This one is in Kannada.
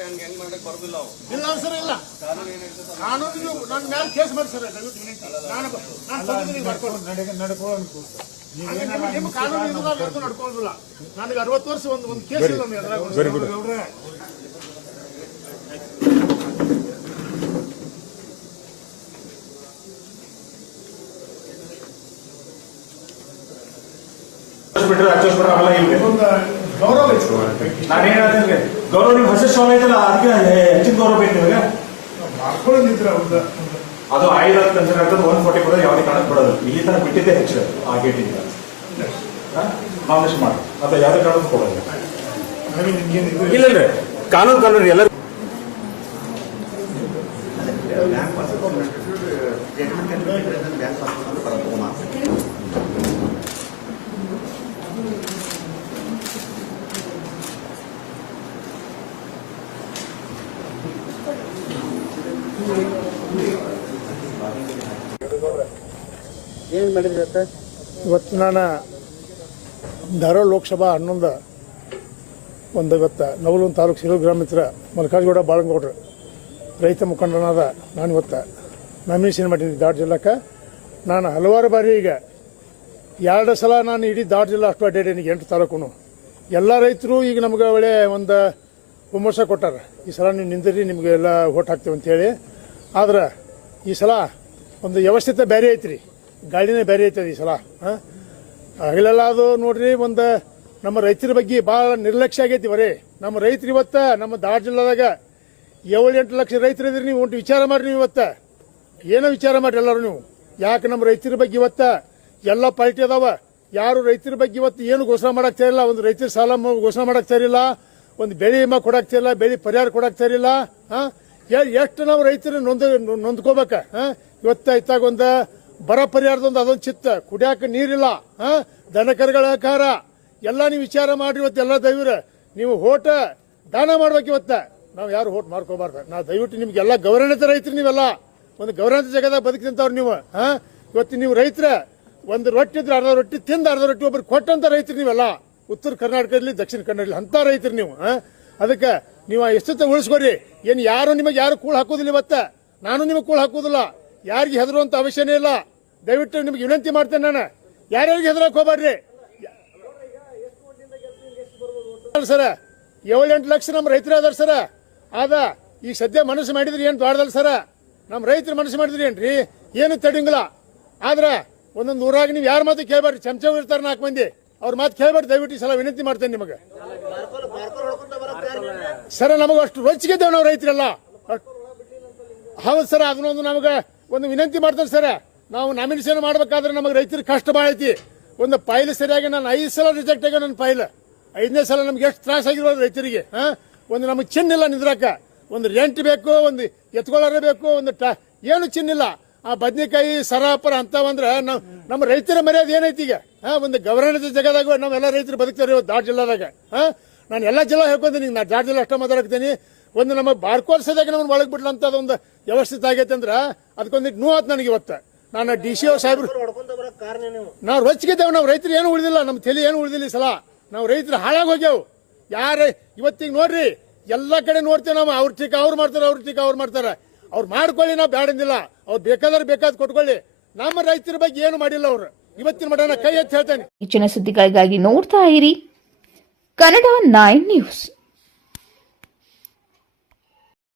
ಇಲ್ಲ ಸರ್ ಇಲ್ಲ. ಕಾನೂನು ನನ್ನ ಮೇಲೆ ಕೇಸ್ ಮಾಡಿ ಸರ್ ದಯವಿಟ್ಟು ವಿನಂತಿ. ನಾನು ನಾನು ಬಂದಿದ್ದೀನಿ ನಿಮ್ಮ ಕಾನೂನು ನಡ್ಕೊಳ್ಳೋದಿಲ್ಲ ನನಗೆ ಅರವತ್ತು ವರ್ಷ ಒಂದು ಒಂದು ಕೇಸ್ ಇಲ್ಲ. ಬಿಟ್ರೆ ಅವೆಲ್ಲ ಒಂದು ಗೌರವ ಇತ್ತು. ನಾನೇನಾದ್ರೆ ಹೇಳ್ತೀನಿ ಗೌರವ ನಿಮ್ ಹೊಸ ಶಾಲೆ ಐತಲ್ಲ ಅದಕ್ಕೆ ಹೆಚ್ಚಿನ ಗೌರವ ಬೇಕು ನಿಮಗೆ ಅದು ಐದು ಹತ್ತು ಕನ್ಸಿಡರ್ ಆಗ್ತದೆ ಒನ್ ಫೋರ್ಟಿ ಕೂಡ ಯಾವುದೇ ಕಾರಣಕ್ಕೆ ಬಿಡೋದು ಇಲ್ಲಿ ತನಕ ಬಿಟ್ಟಿದ್ದೆ ಹೆಚ್ಚು ಆ ಗೇಟಿಂದ ನಾಮಿನೇಷನ್ ಮಾಡಿ ಮತ್ತೆ ಯಾವುದೇ ಕಾರಣಕ್ಕೂ ಕೊಡೋದು ನನಗೆ ಇಲ್ಲ ಇಲ್ಲ ಕಾನೂನು ಕಾನೂನು ಎಲ್ಲರೂ ಇವತ್ತು ನಾನು ಧಾರವಾಡ ಲೋಕಸಭಾ ಹನ್ನೊಂದು, ಒಂದು ಇವತ್ತು ನವಲೂನ್ ತಾಲೂಕು ಗ್ರಾಮ ಗ್ರಾಮಿತ್ರ ಮಲ್ಕಾಜ್ಗೌಡ ಬಾಳಂಗೌಡ್ರು. ರೈತ ಮುಖಂಡನಾದ ನಾನು ಇವತ್ತು ನಾಮಿನೇಷನ್ ಮಾಡಿದ್ದೀನಿ ದಾಡ್ ಜಿಲ್ಲಾಕ್ಕೆ ನಾನು ಹಲವಾರು ಬಾರಿ ಈಗ ಎರಡು ಸಲ ನಾನು ಇಡೀ ದಾಟ್ ಜಿಲ್ಲಾ ಅಷ್ಟು ಅಡ್ಡಾಡೀನಿ ಎಂಟು ತಾಲೂಕು ಎಲ್ಲ ರೈತರು ಈಗ ನಮ್ಗೆ ಒಳ್ಳೆ ಒಂದು ಹುಮ್ಮಸ ಕೊಟ್ಟಾರೆ. ಈ ಸಲ ನೀವು ನಿಂದಿರಿ, ನಿಮ್ಗೆ ಎಲ್ಲ ಓಟ್ ಹಾಕ್ತೇವೆ ಅಂತೇಳಿ. ಆದ್ರೆ ಈ ಸಲ ಒಂದು ವ್ಯವಸ್ಥಿತ ಬೇರೆ ಐತ್ರಿ. ಗಾಳಿನೇ ಬೇರೆ ಐತೆ ಈ ಸಲ, ಹಾಂ? ಹಗಲೆಲ್ಲ ಅದು ನೋಡ್ರಿ, ಒಂದು ನಮ್ಮ ರೈತರ ಬಗ್ಗೆ ಭಾಳ ನಿರ್ಲಕ್ಷ್ಯ ಆಗೈತಿ ಬರೀ. ನಮ್ಮ ರೈತರು ಇವತ್ತ, ನಮ್ಮ ದಾಡ್ ಜಿಲ್ಲಾದಾಗ ಏಳು ಎಂಟು ಲಕ್ಷ ರೈತರು ಇದ್ರಿ, ನೀವು ಒಂದು ವಿಚಾರ ಮಾಡ್ರಿ ನೀವು ಇವತ್ತ. ಏನೋ ವಿಚಾರ ಮಾಡ್ರಿ ಎಲ್ಲರೂ ನೀವು. ಯಾಕೆ ನಮ್ಮ ರೈತರ ಬಗ್ಗೆ ಇವತ್ತ ಎಲ್ಲ ಪಾರ್ಟಿ ಅದಾವ? ಯಾರು ರೈತರ ಬಗ್ಗೆ ಇವತ್ತು ಏನು ಘೋಷಣೆ ಮಾಡಕ್ ಇಲ್ಲ ಒಂದು ರೈತರ ಸಾಲ ಘೋಷಣೆ ಮಾಡಕ್ ಇರಲಿಲ್ಲ ಒಂದು ಬೆಳೆ ವಿಮಾ ಕೊಡಕ್ ಇಲ್ಲ ಬೆಳೆ ಪರಿಹಾರ ಕೊಡಕ್ ಇರಲಿಲ್ಲ ಹಾಂ? ಎಷ್ಟು ನಾವು ರೈತರು ನೊಂದ, ನೊಂದ್ಕೋಬೇಕ, ಹಾಂ? ಇವತ್ತ ಇತ್ತಾಗ ಒಂದು ಬರ ಪರಿಹಾರದೊಂದು ಅದೊಂದು ಚಿತ್ತ. ಕುಡಿಯಾಕ ನೀರಿಲ್ಲ, ಹಾ? ದನಕರುಗಳ ಆಕಾರ. ಎಲ್ಲ ನೀವು ವಿಚಾರ ಮಾಡ್ರಿ ಇವತ್ತು ಎಲ್ಲ ದಯವಿರ ನೀವು ಹೋಟ ದಾನ ಮಾಡ್ಬೇಕು ಇವತ್ತ. ನಾವು ಯಾರು ಹೋಟ್ ಮಾಡ್ಕೋಬಾರ್ದು. ನಾ ದಯವಿಟ್ಟು ನಿಮ್ಗೆಲ್ಲ ಗೌರವಣಿತ ರೈತರು ನೀವೆಲ್ಲ. ಒಂದು ಗೌರವಣಿತ ಜಗದಾಗ ಬದುಕಿದಂಥವ್ರು ನೀವು, ಹಾ? ಇವತ್ತು ನೀವು ರೈತರ, ಒಂದು ರೊಟ್ಟಿ ಇದ್ರೆ ಅರ್ಧ ರೊಟ್ಟಿ ತಿಂದ ಅರ್ಧ ರೊಟ್ಟಿ ಒಬ್ಬರು ಕೊಟ್ಟಂತ ರೈತರು ನೀವೆಲ್ಲ. ಉತ್ತರ ಕರ್ನಾಟಕದಲ್ಲಿ ದಕ್ಷಿಣ ಕನ್ನಡದಲ್ಲಿ ಅಂತ ರೈತರು ನೀವು, ಹಾ? ಅದಕ್ಕೆ ನೀವು ಎಷ್ಟೊತ್ತ ಉಳಿಸ್ಕೊರಿ. ಏನು ಯಾರು ನಿಮಗೆ ಯಾರು ಕೂಳು ಹಾಕೋದಿಲ್ಲ ಇವತ್ತ? ನಾನು ನಿಮಗೆ ಕೂಳು ಹಾಕೋದಿಲ್ಲ. ಯಾರಿಗೆ ಹೆದರುವಂತ ಅವಶ್ಯನೇ ಇಲ್ಲ. ದಯವಿಟ್ಟು ನಿಮ್ಗೆ ವಿನಂತಿ ಮಾಡ್ತೇನೆ ನಾನು. ಯಾರ್ಯಾರಿಗೆ ಹೆದರಕ್ ಹೋಗ್ಬೇಡ್ರಿ. ಸರ ಏಳು ಎಂಟು ಲಕ್ಷ ನಮ್ಮ ರೈತರು ಅದಾರ, ಸರ. ಆದ, ಈಗ ಸದ್ಯ ಮನಸ್ಸು ಮಾಡಿದ್ರಿ ಏನು ದೊಡ್ಡದಲ್ಲ ಸರ? ನಮ್ಮ ರೈತರು ಮನಸ್ಸು ಮಾಡಿದ್ರಿ ಏನ್ರಿ? ಏನು ತಡಿಂಗಿಲ್ಲ. ಆದ್ರೆ, ಒಂದೊಂದು ನೂರಾಗಿ ನೀವು ಯಾರ ಮಾತು ಕೇಳ್ಬೇಡ್ರಿ. ಚಮಚ ಇರ್ತಾರೆ ನಾಲ್ಕು ಮಂದಿ. ಅವ್ರ ಮಾತು ಕೇಳ್ಬೇಡ್ರಿ. ದಯವಿಟ್ಟು ಸಲ ವಿನಂತಿ ಮಾಡ್ತೇನೆ ನಿಮಗೆ. ಸರ, ನಮಗೆ ಅಷ್ಟು ರೊಚ್ಚಿಗೆದ್ದೇವೆ ನಾವು ರೈತರೆಲ್ಲ. ಹೌದು, ಸರ್. ಅದನ್ನೊಂದು ನಮಗೆ ಒಂದು ವಿನಂತಿ ಮಾಡ್ತೇನೆ ಸರ್, ನಾವು ನಾಮಿನೇಷನ್ ಮಾಡ್ಬೇಕಾದ್ರೆ ನಮಗೆ ರೈತರ ಕಷ್ಟ ಭಾಳ ಐತಿ. ಒಂದು ಫೈಲ್ ಸರಿಯಾಗಿ ನಾನು ಐದು ಸಲ ರಿಜೆಕ್ಟ್ ಆಗ್ಯ ನನ್ನ ಫೈಲ್. ಐದನೇ ಸಲ ನಮ್ಗೆ ಎಷ್ಟು ತ್ರಾಸ ಆಗಿರೋದು ರೈತರಿಗೆ ಒಂದು ನಮಗೆ ಚಿನ್ನ ಇಲ್ಲ ನಿದ್ರಾಕ. ಒಂದು ರೆಂಟ್ ಬೇಕು, ಒಂದು ಎತ್ಕೊಳ್ಳಾರ ಬೇಕು, ಒಂದು ಟ, ಏನು ಚಿನ್ನ ಇಲ್ಲ. ಆ ಬದ್ನೆಕಾಯಿ, ಸರಾಪರ ಅಂತವಂದ್ರೆ ನಾವು ನಮ್ಮ ರೈತರ ಮರ್ಯಾದೆ ಏನೈತಿ ಈಗ? ಹಾಂ, ಒಂದು ಗೌರವದ ಜಗದಾಗ ನಾವೆಲ್ಲ ರೈತರು ಬದುಕ್ತಾರೆ ಇವತ್ತು ದಾಟ್ ಜಿಲ್ಲಾದಾಗ, ಹಾಂ? ನಾನು ಎಲ್ಲ ಜಿಲ್ಲಾ ಹೇಳ್ಕೊಂತೀನಿ ನಾನು ದಾಟ್ ಜಿಲ್ಲಾ ಅಷ್ಟೇ ಮಾತಾಡ್ತೀನಿ ಒಂದು ನಮ್ಮ ಬಾರ್ಕೋರ್ಸದಾಗ ನಮ್ಮನ್ನು ಒಳಗೆ ಬಿಡ್ಲಂತ ಒಂದು ವ್ಯವಸ್ಥಿತ ಆಗೈತೆ ಅಂದ್ರೆ ಅದಕ್ಕೊಂದಿಟ್ಟು ನೋವು ಆಯ್ತು ನನಗೆ ಇವತ್ತು. ನಾನು ಡಿ ಸಿ ಸಾಹೇಬ್ರು ನಾವು ರೊಚ್ಚಿಗಿದ್ದೇವೆ ನಾವು ರೈತರು ಏನು ಉಳಿದಿಲ್ಲ ನಮ್ಮ ತಲೆ ಏನು ಉಳಿದಿಲ್ಲ ಈ ಸಲ. ನಾವು ರೈತರು ಹಾಳಾಗಿ ಹೋಗ್ಯಾವು. ಯಾರು ಇವತ್ತಿಗೆ ನೋಡ್ರಿ ಎಲ್ಲ ಕಡೆ ನೋಡ್ತೇವೆ ನಾವು. ಅವ್ರ ಟೀಕ ಅವ್ರು ಮಾಡ್ತಾರೆ ಅವ್ರ ಟೀಕ ಅವ್ರು ಮಾಡ್ತಾರೆ. ಅವ್ರು ಮಾಡ್ಕೊಳ್ಳಿ ನಾವು ಬ್ಯಾಡಂದಿಲ್ಲ. ಅವ್ರು ಬೇಕಾದ್ರೆ ಬೇಕಾದ್ ಕೊಟ್ಕೊಳ್ಳಿ. ನಮ್ಮ ರೈತರ ಬಗ್ಗೆ ಏನು ಮಾಡಿಲ್ಲ ಅವರು. ಇವತ್ತಿನ ಮಟ ಕೈ ಎತ್ತಿ ಹೇಳ್ತೇನೆ. ಹೆಚ್ಚಿನ ಸುದ್ದಿಗಳಿಗಾಗಿ ನೋಡ್ತಾ ಇರಿ. Kannada nine news.